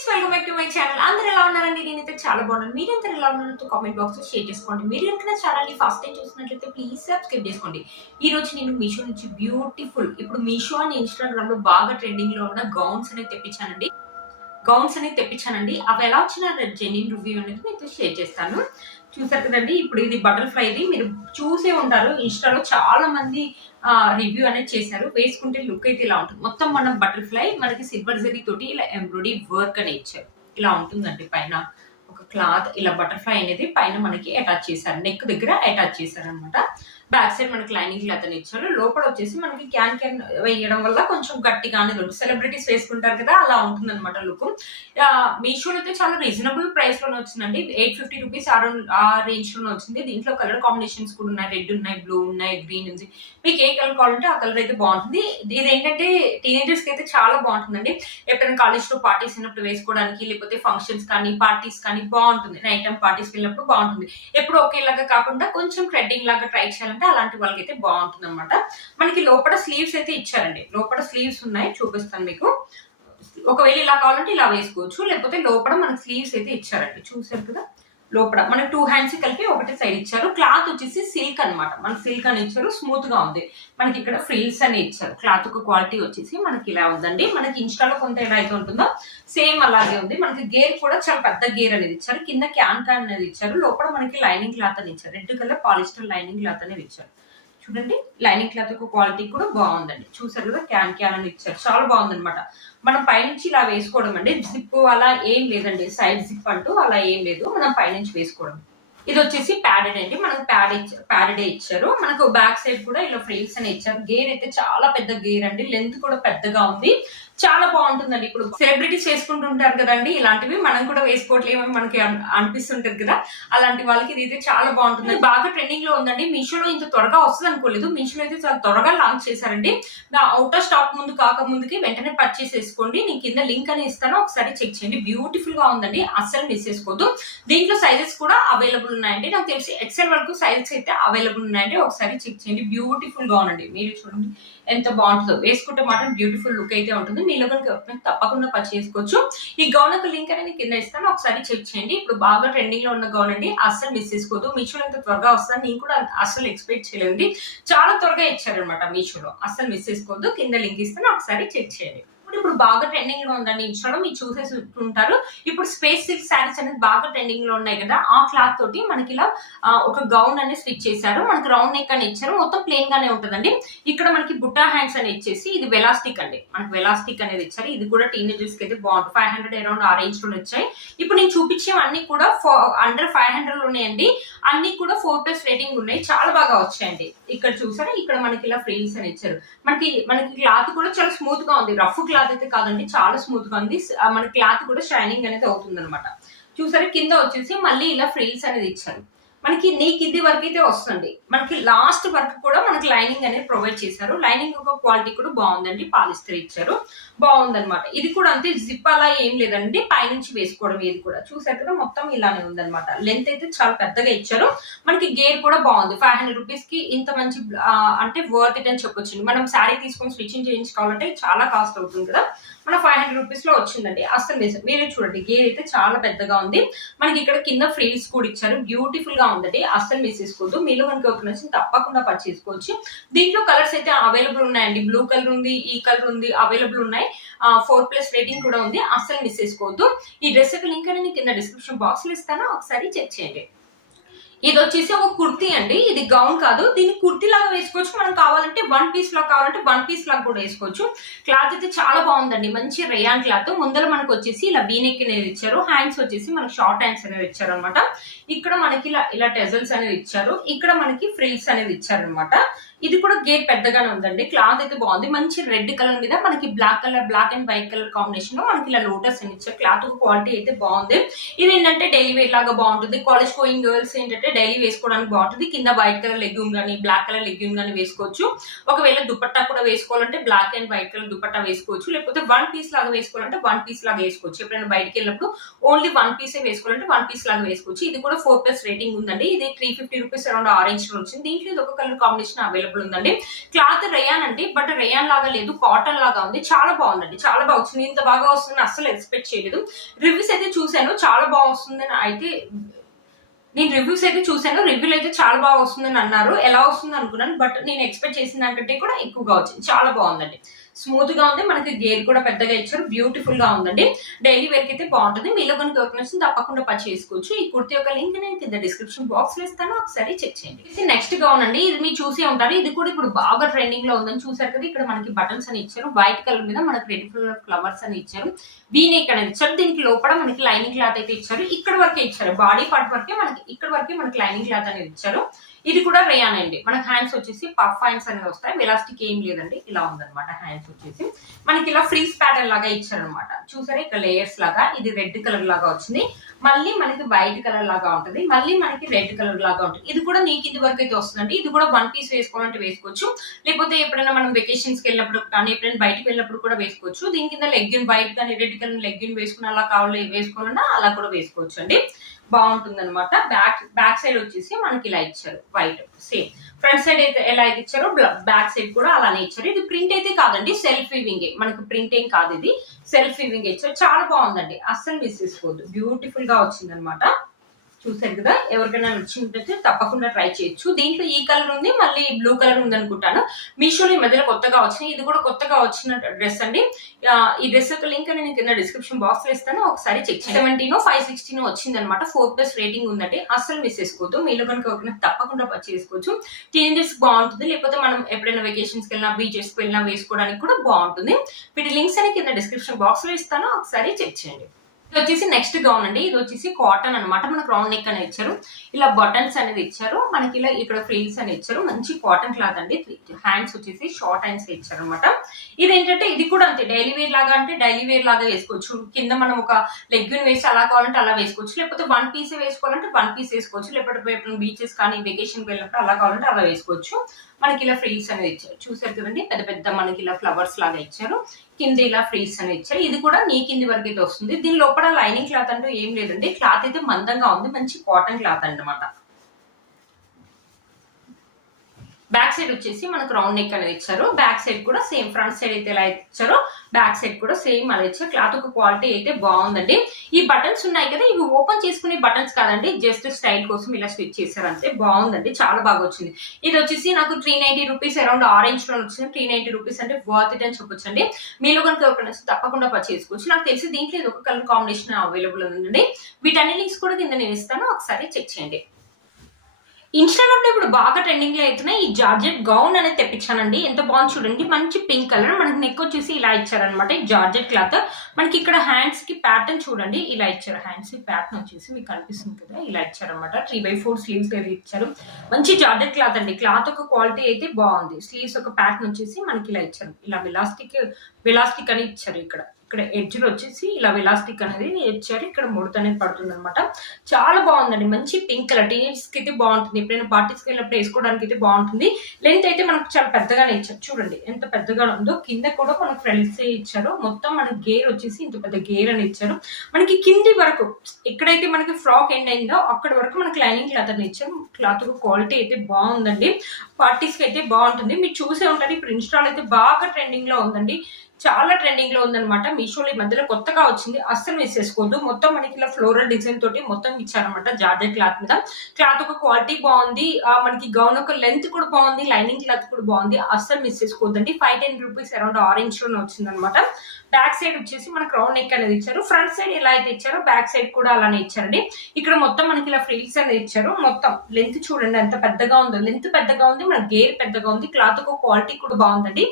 Friends, welcome back to my channel. అందరూ ఎలా ఉన్నారండి? నేనైతే చాలా బాగున్నాను. మీరందరూ ఎలా ఉన్నారో కామెంట్ బాక్స్ లో షేర్ చేసుకోండి. మీరు కనుక నా ఛానల్ ని ఫస్ట్ టైం చూసినట్లయితే ప్లీజ్ సబ్స్క్రైబ్ చేసుకోండి. ఈ రోజు నేను మీషో నుంచి బ్యూటిఫుల్, ఇప్పుడు మీషో అని ఇన్స్టాగ్రామ్ లో బాగా ట్రెండింగ్ లో ఉన్న గౌన్స్ అనేది తెప్పించానండి. అవి ఎలా వచ్చిన జెన్యూన్ రివ్యూ అనేది మీతో షేర్ చేస్తాను. చూసారు కదండి, ఇప్పుడు ఇది బటర్ఫ్లైది. మీరు చూసే ఉంటారు, ఇన్స్టాలో చాలా మంది రివ్యూ అనేది చేశారు. వేసుకుంటే లుక్ అయితే ఇలా ఉంటుంది. మొత్తం మనం బటర్ఫ్లై మనకి సిల్వర్ జరీ తోటి ఇలా ఎంబ్రాయిడరీ వర్క్ అనేది ఇచ్చారు. ఇలా ఉంటుందండి. పైన ఒక క్లాత్ ఇలా బటర్ఫ్లై అనేది పైన మనకి అటాచ్ చేశారు, నెక్ దగ్గర అటాచ్ చేశారు అనమాట. బ్యాక్ సైడ్ మనకి లైనింగ్ క్లాత్ అని ఇచ్చారు. లోపల వచ్చేసి మనకి క్యాన్ వేయడం వల్ల కొంచెం గట్టిగానే ఉంటుంది. సెలబ్రిటీస్ వేసుకుంటారు కదా, అలా ఉంటుంది అనమాట లుక్. మీషోలో అయితే చాలా రీజనబుల్ ప్రైస్ లోనే వచ్చిందండి. 850 రూపీస్ ఆ రేంజ్ లోనే వచ్చింది. దీంట్లో కలర్ కాంబినేషన్స్ కూడా ఉన్నాయి. రెడ్ ఉన్నాయి, బ్లూ ఉన్నాయి, గ్రీన్ ఉంది. మీకు ఏ కలర్ కావాలంటే ఆ కలర్ అయితే బాగుంటుంది. ఇది ఏంటంటే టీనేజర్స్ కి అయితే చాలా బాగుంటుందండి. ఎప్పుడైనా కాలేజ్ లో పార్టీస్ అయినప్పుడు వేసుకోవడానికి, లేకపోతే ఫంక్షన్స్ కానీ పార్టీస్ కానీ బాగుంటుంది. నైట్ టైం పార్టీస్ వెళ్ళినప్పుడు బాగుంటుంది. ఎప్పుడు ఒకేలాగా కాకుండా కొంచెం ట్రెండింగ్ లాగా ట్రై చేయాలంటే అలాంటి వాళ్ళకి అయితే బాగుంటుంది అనమాట. మనకి లోపల స్లీవ్స్ అయితే ఇచ్చారండి. లోపల స్లీవ్స్ ఉన్నాయి, చూపిస్తాను మీకు. ఒకవేళ ఇలా కావాలంటే ఇలా వేసుకోవచ్చు, లేకపోతే లోపల మనకి స్లీవ్స్ అయితే ఇచ్చారండి. చూసారు కదా, లోపల మనకి 2 హ్యాండ్స్ కలిపి ఒకటే సైడ్ ఇచ్చారు. క్లాత్ వచ్చేసి సిల్క్ అనమాట. మనకి సిల్క్ అని ఇచ్చారు, స్మూత్ గా ఉంది. మనకి ఇక్కడ ఫ్రిల్స్ అని ఇచ్చారు. క్లాత్ ఒక క్వాలిటీ వచ్చేసి మనకి ఇలా ఉందండి. మనకి ఇన్స్టాలో కొంత ఎలా అయితే ఉంటుందో సేమ్ అలాగే ఉంది. మనకి గేర్ కూడా చాలా పెద్ద గేర్ అనేది ఇచ్చారు. కింద క్యాన్ అనేది ఇచ్చారు. లోపల మనకి లైనింగ్ క్లాత్ అని ఇచ్చారు. Red colour polyester lining cloth అనేది ఇచ్చారు. చూడండి, లైనింగ్ క్లాత్ యొక్క క్వాలిటీ కూడా బాగుందండి. చూసారు కదా, క్యాన్ అని ఇచ్చారు. చాలా బాగుంది అనమాట. మనం పైనుంచి ఇలా వేసుకోవడం అండి. జిప్ అలా ఏం లేదండి, సైడ్ జిప్ అంటూ అలా ఏం లేదు. మనం పైనుంచి వేసుకోవడం. ఇది వచ్చేసి ప్యాడెడ్ అండి. మనకు ప్యాడెడే ఇచ్చారు. మనకు బ్యాక్ సైడ్ కూడా ఇలా ఫ్రిల్స్ అని ఇచ్చారు. గేర్ అయితే చాలా పెద్ద గేర్ అండి. లెంత్ కూడా పెద్దగా ఉంది. చాలా బాగుంటుందండి. ఇప్పుడు సెలబ్రిటీస్ వేసుకుంటుంటారు కదండి, ఇలాంటివి మనం కూడా వేసుకోవట్లేమో మనకి అనిపిస్తుంటది కదా, అలాంటి వాళ్ళకి ఇది అయితే చాలా బాగుంటుంది. బాగా ట్రెండింగ్ లో ఉందండి. మీషోలో ఇంత త్వరగా వస్తుంది అనుకోలేదు. మీషోలో అయితే చాలా త్వరగా లాంచ్ చేశారండి. అవుట్ ఆఫ్ స్టాక్ కాక ముందుకి వెంటనే పర్చేస్ చేసుకోండి. నేను కింద లింక్ అని ఇస్తాను, ఒకసారి చెక్ చేయండి. బ్యూటిఫుల్ గా ఉందండి, అస్సలు మిస్ చేసుకోవద్దు. దీంట్లో సైజెస్ కూడా అవైలబుల్ ఉన్నాయండి. నాకు తెలిసి ఎక్సెల్ వరకు సైజెస్ అయితే అవైలబుల్ ఉన్నాయండి. ఒకసారి చెక్ చేయండి. బ్యూటిఫుల్ గా ఉందండి. మీరు చూడండి ఎంత బాగుంటుందో. వేసుకుంటే మాత్రం బ్యూటిఫుల్ లుక్ అయితే ఉంటుంది. మీలో కనుక తప్పకుండా పర్చేస్ చేసుకోవచ్చు. ఈ గౌన్ యొక్క లింక్ అనేది కింద ఇస్తాను, ఒకసారి చెక్ చేయండి. ఇప్పుడు బాగా ట్రెండింగ్ లో ఉన్న గౌన్ అండి, అస్సలు మిస్ చేసుకోవద్దు. మీషోలో ఎంత త్వరగా వస్తుందని నేను కూడా అస్సలు ఎక్స్పెక్ట్ చేయలేదండి. చాలా త్వరగా ఇచ్చారనమాట మీషోలో. అస్సలు మిస్ చేసుకోవద్దు. కింద లింక్ ఇస్తాను, ఒకసారి చెక్ చేయండి. ఇప్పుడు బాగా ట్రెండింగ్ లో ఉందండి. ఇన్స్టాలో మీరు చూసేసి ఉంటారు. ఇప్పుడు స్పేస్ సిల్క్ శారీస్ అనేది బాగా ట్రెండింగ్ లో ఉన్నాయి కదా, ఆ క్లాత్ తోటి మనకి ఇలా ఒక గౌన్ అనేది స్టిచ్ చేశారు. మనకి రౌండ్ నెక్ అని ఇచ్చారు. మొత్తం ప్లెయిన్ గానే ఉంటుందండి. ఇక్కడ మనకి బుట్టా హ్యాండ్స్ అని ఇచ్చేసి ఇది వెలాస్టిక్ అండి. మనకి వెలాస్టిక్ అనేది ఇచ్చారు. ఇది కూడా టీనేజర్స్ కి అయితే బాగుంటుంది. 500 అరౌండ్ ఆ రేంజ్ లో వచ్చాయి. ఇప్పుడు నేను చూపించేవన్నీ కూడా అండర్ 500 ఉన్నాయండి. అన్ని కూడా 4+ రేటింగ్ ఉన్నాయి. చాలా బాగా వచ్చాయండి. ఇక్కడ చూసారా, ఇక్కడ మనకి ఇలా ఫ్రిల్స్ అని ఇచ్చారు. మనకి క్లాత్ కూడా చాలా స్మూత్ గా ఉంది. రఫ్ క్లాత్ అయితే కాదండి, చాలా స్మూత్ గా ఉంది. మన క్లాత్ కూడా షైనింగ్ అనేది అవుతుంది అనమాట. చూసారా, కింద వచ్చేసి మళ్ళీ ఇలా ఫ్రిల్స్ అనేది ఇచ్చారు. మనకి నీకు ఇది వరకు అయితే వస్తుంది. మనకి లాస్ట్ వరకు కూడా మనకి లైనింగ్ అనేది ప్రొవైడ్ చేశారు. లైనింగ్ ఒక క్వాలిటీ కూడా బాగుందండి. పాలిస్టర్ ఇచ్చారు, బాగుందనమాట. ఇది కూడా అంతే, జిప్ అలా ఏం లేదండి, పైనుంచి వేసుకోవడం. ఇది కూడా చూసారు కదా, మొత్తం ఇలానే ఉందన్నమాట. లెంత్ అయితే చాలా పెద్దగా ఇచ్చారు. మనకి గేర్ కూడా బాగుంది. 500 రూపీస్ కి ఇంత మంచి అంటే వర్త్ ఇట్ అని చెప్పొచ్చు. మనం శారీ తీసుకొని స్టిచ్చింగ్ చేయించుకోవాలంటే చాలా కాస్ట్ అవుతుంది కదా, మన 500 రూపీస్ లో వచ్చిందండి. అసలు మీరే చూడండి, గేర్ అయితే చాలా పెద్దగా ఉంది. మనకి ఇక్కడ కింద ఫ్రిల్స్ కూడా ఇచ్చారు. బ్యూటిఫుల్ గా ఉందండి, అస్సలు మిస్ చేసుకోవద్దు. మీలో మనకి ఒక నచ్చింది తప్పకుండా పర్చేస్ చేసుకోవచ్చు. దీంట్లో కలర్స్ అయితే అవైలబుల్ ఉన్నాయండి. బ్లూ కలర్ ఉంది, ఈ కలర్ ఉంది, అవైలబుల్ ఉన్నాయి. 4+ రేటింగ్ కూడా ఉంది. అస్సలు మిస్ చేసుకోవద్దు. ఈ డ్రెస్ యొక్క లింక్ అనేది కింద డిస్క్రిప్షన్ బాక్స్ లో ఇస్తాను, ఒకసారి చెక్ చేయండి. ఇది వచ్చేసి ఒక కుర్తీ అండి. ఇది గౌన్ కాదు, దీన్ని కుర్తీ లాగా వేసుకోవచ్చు. మనం కావాలంటే 1 పీస్ లాగా కావాలంటే 1 పీస్ లాగా కూడా వేసుకోవచ్చు. క్లాత్ అయితే చాలా బాగుందండి. మంచి రేయాన్ క్లాత్. ముందర మనకు వచ్చేసి ఇలా వీనెక్ అనేది ఇచ్చారు. హ్యాండ్స్ వచ్చేసి మనకి షార్ట్ హ్యాండ్స్ అనేది ఇచ్చారు అనమాట. ఇక్కడ మనకి ఇలా టెజల్స్ అనేది ఇచ్చారు. ఇక్కడ మనకి ఫ్రిల్స్ అనేది ఇచ్చారు అనమాట. ఇది కూడా గేర్ పెద్దగానే ఉందండి. క్లాత్ అయితే బాగుంది. మంచి రెడ్ కలర్ మీద మనకి black and white colour combination లో మనకి ఇలా లోటస్ అని ఇచ్చారు. క్లాత్ క్వాలిటీ అయితే బాగుంది. ఇది ఏంటంటే డైలీ వేర్ లాగా బాగుంటుంది. కాలేజ్ గోయింగ్ గర్ల్స్ ఏంటంటే డైలీ వేసుకోవడానికి బాగుంటుంది. కింద వైట్ కలర్ లెగ్యూమ్ గానీ బ్లాక్ కలర్ లెగ్యూమ్ గానీ వేసుకోవచ్చు. ఒకవేళ దుపట్టా కూడా వేసుకోవాలంటే black and white colour dupatta వేసుకోవచ్చు. లేకపోతే 1 పీస్ లాగా వేసుకోవాలంటే 1 పీస్ లాగా వేసుకోవచ్చు. ఎప్పుడైనా బయటకి వెళ్ళినప్పుడు ఓన్లీ 1 పీసే వేసుకోవాలంటే 1 పీస్ లాగా వేసుకోవచ్చు. ఇది కూడా 4+ రేటింగ్ ఉందండి. ఇది 350 రూపీస్ అరౌండ్ ఆరెంజ్ లో వచ్చింది. దీంట్లో ఇది ఒక కలర్ కాంబినేషన్ అవైలబుల్ అవైలబుల్ ఉందండి. క్లాత్ రేయాన్ అండి, బట్ రేయాన్ లాగా లేదు, కాటన్ లాగా ఉంది. చాలా బాగుందండి, చాలా బాగా వచ్చింది. ఇంత బాగా వస్తుందని అస్సలు ఎక్స్పెక్ట్ చేయలేదు. రివ్యూస్ అయితే చూసాను, చాలా బాగా వస్తుందని అయితే నేను రివ్యూస్ అయితే చూసాను. రివ్యూలు అయితే చాలా బాగా వస్తుందని అన్నారు. ఎలా వస్తుంది అనుకున్నాను, బట్ నేను ఎక్స్పెక్ట్ చేసిన దానికంటే కూడా ఎక్కువగా వచ్చింది. చాలా బాగుందండి, స్మూత్ గా ఉంది. మనకి గేర్ కూడా పెద్దగా ఇచ్చారు, బ్యూటిఫుల్ గా ఉందండి. డైలీ వేర్ కి అయితే బాగుంటుంది. మీలో కనుక ఎవరికి తప్పకుండా పర్చేస్ చేసుకోవచ్చు. ఈ కుర్తి యొక్క లింక్ నేను కింద డిస్క్రిప్షన్ బాక్స్ లో ఇస్తాను, ఒకసారి చెక్ చేయండి. ఇది నెక్స్ట్ గౌన్ అండి, ఇది మీరు చూసే ఉంటారు. ఇది కూడా ఇప్పుడు బాగా ట్రెండింగ్ లో ఉందని చూసారు కదా. ఇక్కడ మనకి బటన్స్ అని ఇచ్చారు, వైట్ కలర్ మీద మనకి రెడ్ ఫ్లవర్స్ అని ఇచ్చారు, వీనేక్ అనేది ఇచ్చారు. దీనికి లోపల మనకి లైనింగ్ క్లాత్ అయితే ఇచ్చారు. ఇక్కడ వరకే ఇచ్చారు, బాడీ పార్ట్ వరకే మనకి ఇక్కడ వరకే మనకి లైనింగ్ క్లాత్ అనేది ఇచ్చారు. ఇది కూడా రేయాన్ అండి. మనకి హ్యాండ్స్ వచ్చేసి పఫ్ హ్యాండ్స్ అనేది వస్తాయి, ఎలాస్టిక్ ఏం లేదండి, ఇలా ఉందన్నమాట. హ్యాండ్స్ వచ్చేసి మనకి ఇలా ఫ్రీజ్ ప్యాటర్న్ లాగా ఇచ్చారనమాట. చూసారా ఇక్కడ లేయర్స్ లాగా. ఇది రెడ్ కలర్ లాగా వచ్చింది, మళ్ళీ మనకి వైట్ కలర్ లాగా ఉంటుంది, మళ్ళీ మనకి రెడ్ కలర్ లాగా ఉంటుంది. ఇది కూడా నీకు ఇది వరకు అయితే వస్తుందండి. ఇది కూడా 1 పీస్ వేసుకోవాలంటే వేసుకోవచ్చు, లేకపోతే ఎప్పుడైనా మనం వెకేషన్స్ కి వెళ్ళినప్పుడు కానీ ఎప్పుడైనా బయటకు వెళ్ళినప్పుడు కూడా వేసుకోవచ్చు. దీని కింద లెగ్గిన్ వైట్ కానీ రెడ్ కలర్ లెగ్గిన్ వేసుకుని అలా కావాలి వేసుకోవాలన్నా అలా కూడా వేసుకోవచ్చు అండి. బాగుంటుంది అనమాట. బ్యాక్ సైడ్ వచ్చేసి మనకి ఇలా ఇచ్చారు, వైట్ సేమ్. ఫ్రంట్ సైడ్ అయితే ఎలా అయితే ఇచ్చారో బ్యాక్ సైడ్ కూడా అలానే ఇచ్చారు. ఇది ప్రింట్ అయితే కాదండి, సెల్ఫ్ వీవింగ్, మనకి ప్రింట్ ఏం కాదు, ఇది సెల్ఫ్ వీవింగ్ ఇచ్చారు. చాలా బాగుందండి, అస్సలు మిస్ చేసుకోవద్దు, బ్యూటిఫుల్ గా వచ్చింది అనమాట. చూసారు కదా, ఎవరికైనా నచ్చిందంటే తప్పకుండా ట్రై చేయొచ్చు. దీంట్లో ఈ కలర్ ఉంది, మళ్ళీ బ్లూ కలర్ ఉంది అనుకుంటాను. మీషోలో ఈ మధ్యలో కొత్తగా వచ్చినాయి. ఇది కూడా కొత్తగా వచ్చిన డ్రెస్ అండి. ఈ డ్రెస్ యొక్క లింక్ నేను కింద డిస్క్రిప్షన్ బాక్స్ లో ఇస్తాను, ఒకసారి చెక్ చేయండి. 17 516 వచ్చింది అనమాట. 4+ రేటింగ్ ఉందండి, అస్సలు మిస్ చేసుకోవద్దు. మీలో కనుక ఎవరికైనా తప్పకుండా చేసుకోవచ్చు. టీనేజర్స్ బాగుంటుంది, లేకపోతే మనం ఎప్పుడైనా వెకేషన్స్ కి వెళ్ళినా బీచెస్ కి వెళ్ళినా వేసుకోవడానికి కూడా బాగుంటుంది. వీటి లింక్స్ అని కింద డిస్క్రిప్షన్ బాక్స్ లో ఇస్తాను, ఒకసారి చెక్ చేయండి. ఇది వచ్చేసి నెక్స్ట్ గౌన్ అండి. ఇది వచ్చేసి కాటన్ అనమాట. మనకు రౌండ్ నెక్ అనేది ఇచ్చారు, ఇలా బటన్స్ అనేది ఇచ్చారు, మనకి ఇలా ఇక్కడ ఫ్రిల్స్ అని ఇచ్చారు. మంచి కాటన్ క్లాత్ అండి. హ్యాండ్స్ వచ్చేసి షార్ట్ హ్యాండ్స్ ఇచ్చారు అనమాట. ఇది ఏంటంటే ఇది కూడా అంతే, డైలీ వేర్ లాగా అంటే డైలీ వేర్ లాగా వేసుకోవచ్చు. కింద మనం ఒక లెగ్గిన్ వేసి అలా కావాలంటే అలా వేసుకోవచ్చు, లేకపోతే 1 పీస్ వేసుకోవాలంటే 1 పీస్ వేసుకోవచ్చు, లేకపోతే బీచెస్ కానీ వెకేషన్ కి వెళ్ళినప్పుడు అలా కావాలంటే అలా వేసుకోవచ్చు. మనకి ఇలా ఫ్రీస్ అనేది ఇచ్చారు, చూసారు కదండి. పెద్ద పెద్ద మనకి ఇలా ఫ్లవర్స్ లాగా ఇచ్చారు, కింద ఇలా ఫ్రీస్ అనేది ఇచ్చారు. ఇది కూడా నీ కింది వరకు అయితే వస్తుంది. దీని లోపల లైనింగ్ క్లాత్ అంటూ ఏం లేదండి, క్లాత్ అయితే మందంగా ఉంది, మంచి కాటన్ క్లాత్ అన్నమాట. బ్యాక్ సైడ్ వచ్చేసి మనకు రౌండ్ నెక్ అనేది ఇచ్చారు. బ్యాక్ సైడ్ కూడా సేమ్, ఫ్రంట్ సైడ్ అయితే ఎలా ఇచ్చారో బ్యాక్ సైడ్ కూడా సేమ్ అలా ఇచ్చారు. క్లాత్ ఒక క్వాలిటీ అయితే బాగుందండి. ఈ బటన్స్ ఉన్నాయి కదా, ఇవి ఓపెన్ చేసుకునే బటన్స్ కాదండి, జస్ట్ స్టైల్ కోసం ఇలా స్టిచ్ చేశారు అంతే. బాగుందండి, చాలా బాగా వచ్చింది. ఇది వచ్చేసి నాకు 390 రూపీస్ అరౌండ్ ఆరెంజ్ లో వచ్చింది. 390 రూపీస్ అంటే వర్త్ ఇట్ అని చెప్పొచ్చు అండి. మీలో కనుక ఎవరికైనా తప్పకుండా పర్చేసుకోవచ్చు. నాకు తెలిసి దీంట్లో ఇది ఒక కలర్ కాంబినేషన్ అవైలబుల్ ఉందండి. వీటన్ని లింక్స్ కూడా కింద నేను ఇస్తాను, ఒకసారి చెక్ చేయండి. ఇన్స్టాగ్రామ్ లో ఇప్పుడు బాగా ట్రెండింగ్ లో అవుతున్నాయి ఈ జార్జెట్ గౌన్ అనేది తెప్పించానండి. ఎంత బాగుంది చూడండి, మంచి పింక్ కలర్. మనకి నెక్ వచ్చేసి ఇలా ఇచ్చారనమాట. ఈ జార్జెట్ క్లాత్ మనకి ఇక్కడ హ్యాండ్స్ కి ప్యాటర్న్ చూడండి, ఇలా ఇచ్చారు. హ్యాండ్స్ కి ప్యాటర్న్ వచ్చేసి మీకు కనిపిస్తుంది కదా, ఇలా ఇచ్చారనమాట. 3/4 స్లీవ్స్ ఏది ఇచ్చారు. మంచి జార్జెట్ క్లాత్ అండి. క్లాత్ ఒక క్వాలిటీ అయితే బాగుంది. స్లీవ్స్ ఒక ప్యాటర్న్ వచ్చేసి మనకి ఇలా ఇచ్చారు, ఇలా వెలాస్టిక్ అని ఇచ్చారు. ఇక్కడ ఎడ్జ్ లో వచ్చేసి ఇలా వెలాస్టిక్ అనేది ఇచ్చారు. ఇక్కడ ముడత అనేది పడుతుంది అనమాట. చాలా బాగుందండి, మంచి పింక్ కలర్. టీనేజర్స్ కి అయితే బాగుంటుంది, ఎప్పుడైనా పార్టీస్కి వెళ్ళినప్పుడు వేసుకోవడానికి అయితే బాగుంటుంది. లెంత్ అయితే మనకు చాలా పెద్దగానే ఇచ్చారు, చూడండి ఎంత పెద్దగా ఉందో. కింద కూడా మనకు ఫ్రెండ్స్ ఇచ్చారు. మొత్తం మనకి గేర్ వచ్చేసి ఇంత పెద్ద గేర్ అని ఇచ్చారు. మనకి కింది వరకు ఎక్కడైతే మనకి ఫ్రాక్ ఎండ్ అయిందో అక్కడ వరకు మనకి లైనింగ్ క్లాత్ అని ఇచ్చారు. క్లాత్ క్వాలిటీ అయితే బాగుందండి, పార్టీస్ కి అయితే బాగుంటుంది. మీరు చూసే ఉంటారు, ఇప్పుడు ఇన్స్టాల్ అయితే బాగా ట్రెండింగ్ లో ఉందండి, చాలా ట్రెండింగ్ లో ఉందన్నమాట. మీషోలో ఈ మధ్యలో కొత్తగా వచ్చింది, అస్సలు మిస్ చేసుకోవద్దు. మొత్తం మనకి ఇలా ఫ్లోరల్ డిజైన్ తోటి మొత్తం ఇచ్చారనమాట జార్జెట్ క్లాత్ మీద. క్లాత్ ఒక క్వాలిటీ బాగుంది, మనకి గౌన్ ఒక లెంత్ కూడా బాగుంది, లైనింగ్ క్లాత్ కూడా బాగుంది, అస్సలు మిస్ చేసుకోవద్దండి. 510 రూపీస్ అరౌండ్ ఆరెంజ్ లోనే వచ్చింది అనమాట. బ్యాక్ సైడ్ వచ్చేసి మనకు రౌండ్ నెక్ అనేది ఇచ్చారు. ఫ్రంట్ సైడ్ ఎలా అయితే ఇచ్చారో బ్యాక్ సైడ్ కూడా అలానే ఇచ్చారండి. ఇక్కడ మొత్తం మనకి ఇలా ఫ్రిల్స్ అనేది ఇచ్చారు. మొత్తం లెంత్ చూడండి ఎంత పెద్దగా ఉందో, లెంత్ పెద్దగా ఉంది, మన గేర్ పెద్దగా ఉంది. క్లాత్ ఒక క్వాలిటీ కూడా బాగుందండి,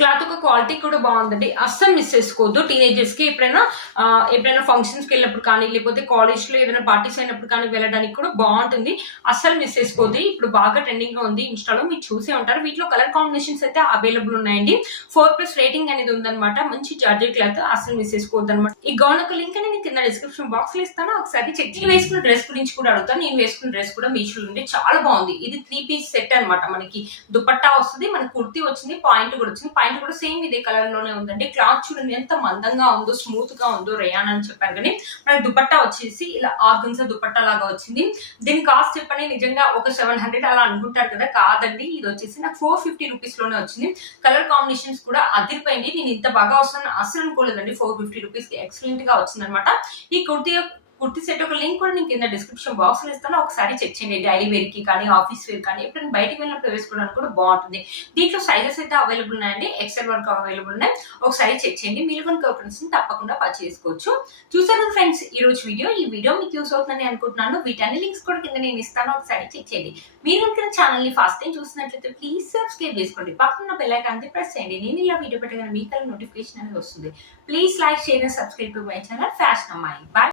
క్లాత్ ఒక క్వాలిటీ కూడా బాగుందండి, అస్సలు మిస్ చేసుకోవద్దు. టీనేజర్స్ కి ఎప్పుడైనా ఫంక్షన్స్ కి వెళ్ళినప్పుడు కానీ, లేకపోతే కాలేజ్ లో ఏదైనా పార్టీస్ అయినప్పుడు కానీ వెళ్ళడానికి కూడా బాగుంటుంది, అస్సలు మిస్ చేసుకోవద్దు. ఇప్పుడు బాగా ట్రెండింగ్ గా ఉంది ఇన్స్టాలో, మీరు చూసే ఉంటారు. వీటిలో కలర్ కాంబినేషన్స్ అయితే అవైలబుల్ ఉన్నాయండి. 4+ రేటింగ్ అనేది ఉందన్నమాట. మంచి జార్జెట్ క్లాత్, అస్సలు మిస్ చేసుకోవద్దు అనమాట. ఈ గౌన్ ఒక లింక్ నేను కింద డిస్క్రిప్షన్ బాక్స్ లో ఇస్తాను, ఒకసారి చెక్. నేను వేసుకున్న డ్రెస్ గురించి కూడా అడుగుతాను. నేను వేసుకున్న డ్రెస్ కూడా మీషోలో ఉంది, చాలా బాగుంది. ఇది 3 పీస్ సెట్ అనమాట. మనకి దుపట్టా వస్తుంది, మనకి కుర్తీ వచ్చింది, పాయింట్ కూడా వచ్చింది. పైన కూడా సేమ్ ఇదే కలర్ లోనే ఉందండి. క్లాత్ చూడండి ఎంత మందంగా ఉందో, స్మూత్ గా ఉందో. రేయాన్ అని చెప్పారు కానీ మనకి దుపట్టా వచ్చేసి ఇలా ఆర్గన్సా దుపట్టా లాగా వచ్చింది. దీని కాస్ట్ చెప్పండి, నిజంగా ఒక 700 అలా అనుకుంటారు కదా, కాదండి. ఇది వచ్చేసి నాకు 450 రూపీస్ లోనే వచ్చింది. కలర్ కాంబినేషన్స్ కూడా అదిరిపోయింది. నేను ఇంత బాగా వస్తుందని అసలు అనుకోలేదండి. 450 రూపీస్ కి ఎక్సలెంట్ గా వచ్చింది అనమాట. ఈ కుర్తీ సెట్ ఒక లింక్ కూడా నేను కింద డిస్క్రిప్షన్ బాక్స్ లో ఇస్తాను, ఒకసారి చెక్ చేయండి. డైలీ వేర్ కి కానీ, ఆఫీస్ వేర్ కానీ, ఎప్పుడైనా బయటకు వెళ్ళినప్పుడు వేసుకోవడానికి కూడా బాగుంటుంది. దీంట్లో సైజెస్ అయితే అవైలబుల్ ఉన్నాయండి, ఎక్సెల్ వరకు అవైలబుల్ ఉన్నాయి. ఒకసారి చెక్ చేయండి. మీరు కనుక తప్పకుండా పర్చేస్ చేసుకోవచ్చు. చూసారు ఫ్రెండ్స్ ఈ రోజు వీడియో. ఈ వీడియో మీకు యూస్ అవుతుందని అనుకుంటున్నాను. వీటన్ని లింక్స్ కూడా కింద నేను ఇస్తాను, ఒకసారి చెక్ చేయండి. మీరు కనుక ఛానల్ ని ఫస్ట్ టైం చూసినట్లయితే ప్లీజ్ సబ్స్క్రైబ్ చేసుకోండి. పక్కన బెల్ ఐకాన్ ప్రెస్ చేయండి. నేను ఇలా వీడియో పెట్టగానే మీకు నోటిఫికేషన్ అనేది వస్తుంది. Please like, share and subscribe to my channel fashion అమ్మాయి. బాయ్.